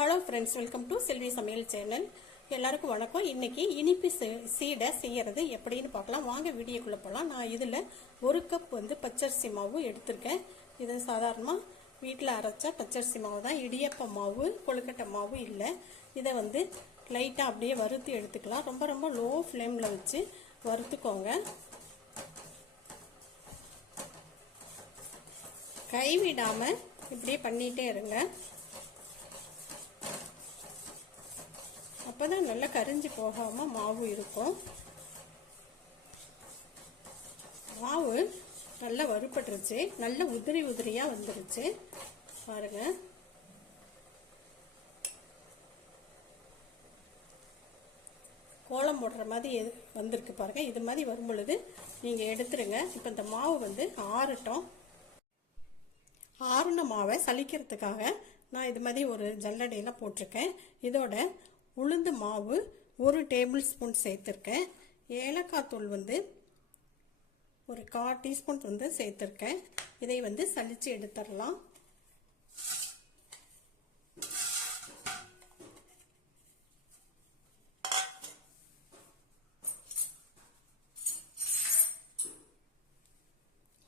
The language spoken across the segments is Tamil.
ஹலோ ஃப்ரெண்ட்ஸ், வெல்கம் டு செல்வி சமையல் சேனல். எல்லாருக்கும் வணக்கம். இன்னைக்கு இனிப்பு சீடை செய்யறது எப்படின்னு பார்க்கலாம். வாங்க வீடியோக்குள்ளே போகலாம். நான் இதில் 1 கப் பச்சரிசி மாவு எடுத்திருக்கேன். இது சாதாரணமாக வீட்டில் அரைச்ச பச்சரிசி மாவு தான். இடியப்ப மாவு, கொழுக்கட்டை மாவு இல்லை. இதை லைட்டாக அப்படியே வறுத்து எடுத்துக்கலாம். ரொம்ப ரொம்ப லோ ஃப்ளேமில் வச்சு வறுத்துக்கோங்க. கைவிடாமல் இப்படியே பண்ணிகிட்டே இருங்க. அப்போதான் நல்லா கரிஞ்சு போகாமல் மாவு இருக்கும். மாவு நல்லா வறுபட்டுருச்சு. நல்ல உதிரி உதிரியாக வந்துருச்சு பாருங்க. கோலம் போடுற மாதிரி வந்திருக்கு பாருங்க. இது மாதிரி வரும் பொழுது நீங்கள் எடுத்துருங்க. இப்போ இந்த மாவு ஆறட்டும். ஆறுன மாவை சலிக்கிறதுக்காக நான் இது மாதிரி ஒரு ஜல்லடையில் போட்டிருக்கேன். இதோட உளுந்து மாவு 1 டேபிள் ஸ்பூன் சேர்த்துருக்கேன். ஏலக்காய் தூள் ஒரு 1/4 டீஸ்பூன் சேர்த்துருக்கேன். இதை சலிச்சு எடுத்துடலாம்.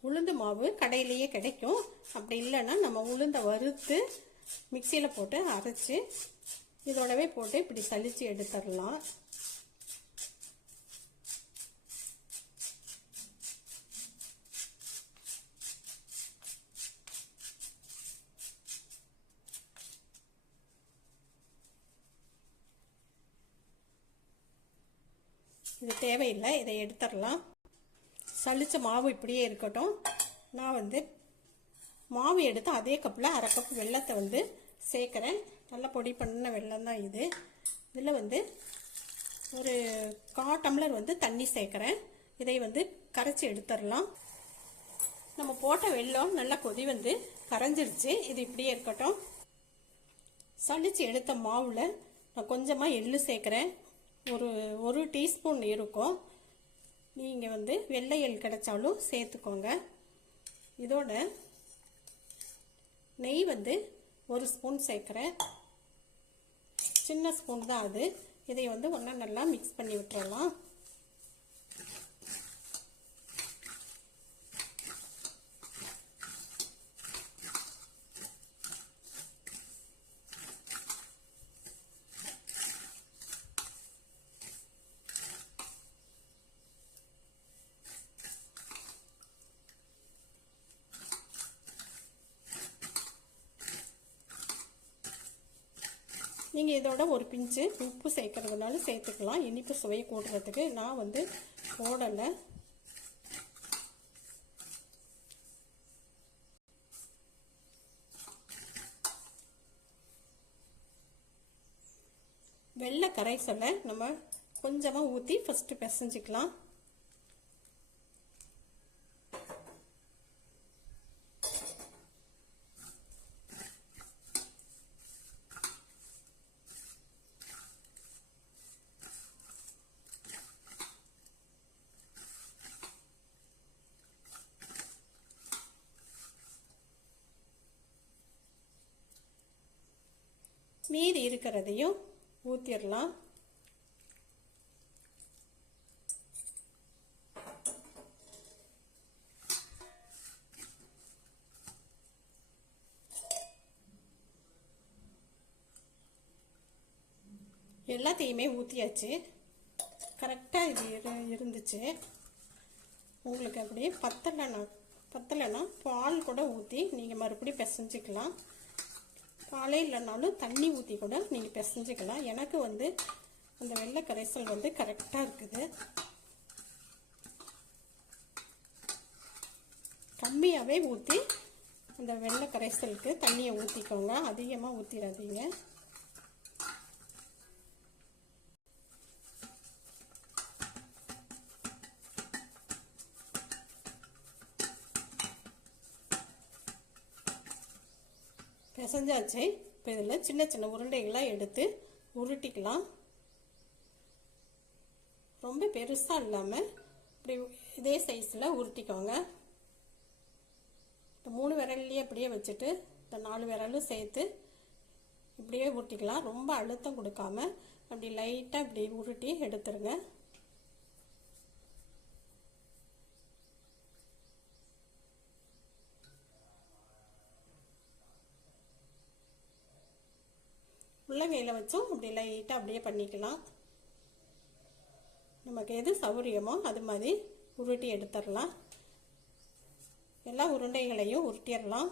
உளுந்து மாவு கடையிலேயே கிடைக்கும். அப்படி இல்லைன்னா நம்ம உளுந்தை வறுத்து மிக்சியில் போட்டு அரைச்சி இதோடவே போட்டு இப்படி சலிச்சு எடுத்துடலாம். இது தேவையில்லை, இதை எடுத்துடலாம். சலிச்ச மாவு இப்படியே இருக்கட்டும். நான் மாவு எடுத்து அதே கப்பில் 1/2 கப் வெல்லத்தை சேர்க்குறேன். நல்லா பொடி பண்ண வெல்லம் தான் இது. இதில் ஒரு 1/4 டம்ளர் தண்ணி சேர்க்குறேன். இதை கரைச்சி எடுத்துடலாம். நம்ம போட்ட வெல்லம் நல்லா கொதி கரைஞ்சிருச்சு. இது இப்படியே இருக்கட்டும். சலிச்சு எடுத்த மாவில் நான் கொஞ்சமாக எள்ளு சேர்க்குறேன். ஒரு டீஸ்பூன் இருக்கும். நீங்கள் வெள்ளை எள் கிடைச்சாலும் சேர்த்துக்கோங்க. இதோட நெய் 1 ஸ்பூன் சேர்க்குறேன். சின்ன ஸ்பூன் தான் அது. இதை ஒன்றா நல்லா மிக்ஸ் பண்ணி விட்டுறலாம். நீங்கள் இதோட ஒரு பிஞ்சு உப்பு சேர்க்கறதுனால சேர்த்துக்கலாம். இனிப்பு சுவை கூடுறதுக்கு. நான் போடலை. வெள்ளை கரைசலை நம்ம கொஞ்சமாக ஊற்றி ஃபஸ்ட்டு பிசைஞ்சிக்கலாம். மீதி இருக்கிறதையும் ஊற்றிடலாம். எல்லாத்தையுமே ஊற்றியாச்சு. கரெக்டாக இது இருந்துச்சு. உங்களுக்கு அப்படியே பத்தலைன்னா பால் கூட ஊற்றி நீங்கள் மறுபடியும் பிசைஞ்சிக்கலாம். பாலே இல்லைனாலும் தண்ணி ஊற்றி கூட நீங்கள் பிசைஞ்சிக்கலாம். எனக்கு அந்த வெள்ளை கரைசல் கரெக்டாக இருக்குது. கம்மியாகவே ஊற்றி அந்த வெள்ளை கரைசலுக்கு தண்ணியை ஊற்றிக்கோங்க. அதிகமாக ஊற்றிடாதீங்க. பிசைஞ்சாச்சு. இப்போ இதில் சின்ன சின்ன உருண்டைகளாக எடுத்து உருட்டிக்கலாம். ரொம்ப பெருசாக இல்லாமல் இப்படி இதே சைஸில் உருட்டிக்கோங்க. இந்த 3 விரல்லையே அப்படியே வச்சுட்டு இந்த 4 விரலும் சேர்த்து இப்படியே உருட்டிக்கலாம். ரொம்ப அழுத்தம் கொடுக்காம அப்படி லைட்டாக இப்படி உருட்டி எடுத்துருங்க. உள்ளங்கையில் வச்சும் அப்படி லைட்டாக அப்படியே பண்ணிக்கலாம். நமக்கு எது சௌகரியமோ அது மாதிரி உருட்டி எடுத்துடலாம். எல்லா உருண்டைகளையும் உருட்டிடலாம்.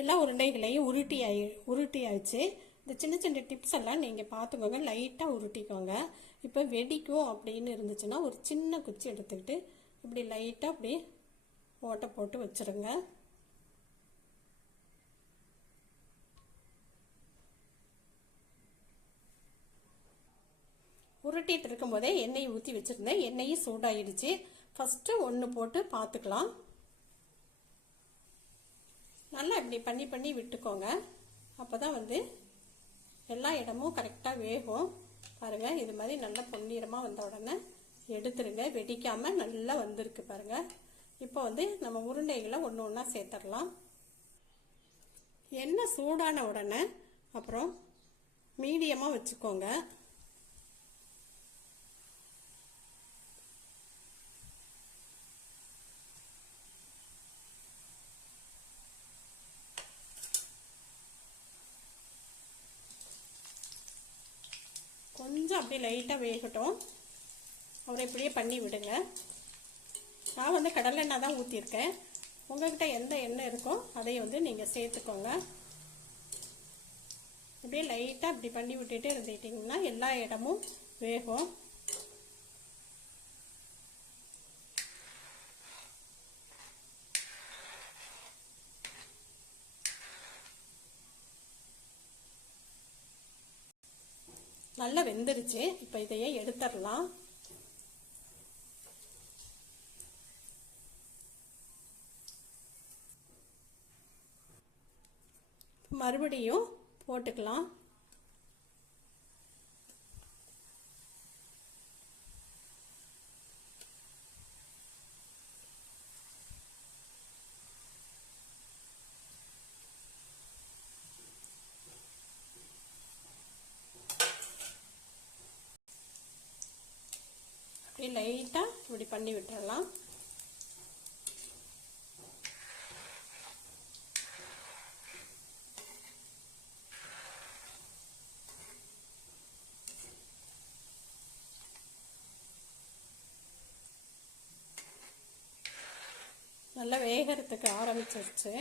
எல்லா உருண்டைகளையும் உருட்டியாச்சு. இந்த சின்ன சின்ன டிப்ஸ் எல்லாம் நீங்கள் பார்த்துக்கோங்க, லைட்டாக உருட்டிக்கோங்க. இப்போ வெடிக்கும் அப்படின்னு இருந்துச்சுன்னா ஒரு சின்ன குச்சி எடுத்துக்கிட்டு இப்படி லைட்டாக அப்படி ஓட்டை போட்டு வச்சுருங்க. உருட்டிட்டு இருக்கும்போதே எண்ணெய் ஊற்றி வச்சுருந்தேன். எண்ணெயும் சூடாயிடுச்சு. ஃபஸ்ட்டு ஒன்று போட்டு பார்த்துக்கலாம். நல்லா இப்படி பண்ணி விட்டுக்கோங்க. அப்போ தான் வந்து எல்லா இடமும் கரெக்டாக வேகும். பாருங்கள், இது மாதிரி நல்லா பொன்னிறமாக வந்த உடனே எடுத்துருங்க. வெடிக்காமல் நல்லா வந்திருக்கு பாருங்கள். இப்போ வந்து நம்ம உருண்டைகளை ஒன்று ஒன்றா சேர்த்துடலாம். எண்ணெய் சூடான உடனே அப்புறம் மீடியமாக வச்சுக்கோங்க. கொஞ்சம் அப்படியே லைட்டாக வேகட்டும். அவரை இப்படியே பண்ணி விடுங்க. நான் வந்து கடலெண்ணெய் தான் ஊற்றிருக்கேன். உங்கள்கிட்ட எந்த எண்ணெய் இருக்கோ அதை வந்து நீங்கள் சேர்த்துக்கோங்க. அப்படியே லைட்டாக இப்படி பண்ணி விட்டுட்டு இருந்துட்டிங்கன்னா எல்லா இடமும் வேகும். நல்லா வெந்துருச்சு. இப்போ இதையே எடுத்துடலாம். மறுபடியும் போட்டுக்கலாம். லைட்டாக இப்படி பண்ணி விட்டுறலாம். நல்லா வேகிறதுக்கு ஆரம்பிச்சிருச்சு.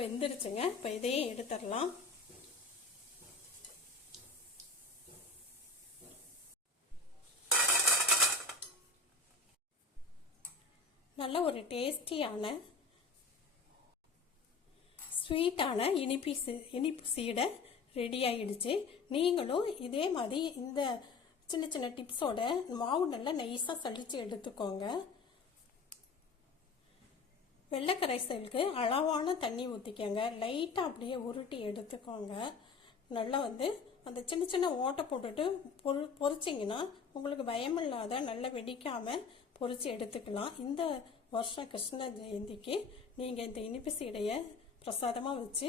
வெந்துருச்சுங்க. இப்போ இதையும் எடுத்துடலாம். நல்ல ஒரு டேஸ்டியான ஸ்வீட்டான இனிப்பு சீடை ரெடி ஆகிடுச்சு. நீங்களும் இதே மாதிரி இந்த சின்ன சின்ன டிப்ஸோட மாவு நல்லா நைஸாக சலிச்சு எடுத்துக்கோங்க. வெள்ளை கரைசலுக்கு அளவான தண்ணி ஊற்றிக்கோங்க. லைட்டாக அப்படியே உருட்டி எடுத்துக்கோங்க. நல்லா வந்து அந்த சின்ன சின்ன ஓட்டை போட்டுட்டு பொரிச்சிங்கன்னா உங்களுக்கு பயமில்லாத நல்லா வெடிக்காமல் பொரித்து எடுத்துக்கலாம். இந்த வருஷம் கிருஷ்ண ஜெயந்திக்கு நீங்கள் இந்த இனிப்பு சீடையை பிரசாதமாக வச்சு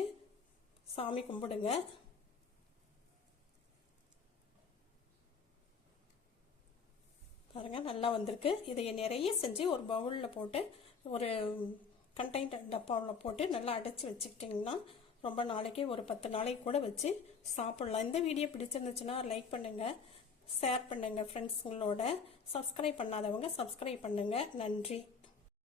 சாமி கும்பிடுங்க. பாருங்கள், நல்லா வந்திருக்கு. இதை நிறைய செஞ்சு ஒரு பவுலில் போட்டு ஒரு கண்டெய்னர் டப்பாவில் போட்டு நல்லா அடைச்சி வச்சுக்கிட்டிங்கன்னா ரொம்ப நாளைக்கு ஒரு 10 நாளைக்கு கூட வச்சு சாப்பிட்லாம். இந்த வீடியோ பிடிச்சிருந்துச்சுன்னா லைக் பண்ணுங்கள், ஷேர் பண்ணுங்கள் ஃப்ரெண்ட்ஸுங்களோட. சப்ஸ்கிரைப் பண்ணாதவங்க சப்ஸ்கிரைப் பண்ணுங்கள். நன்றி.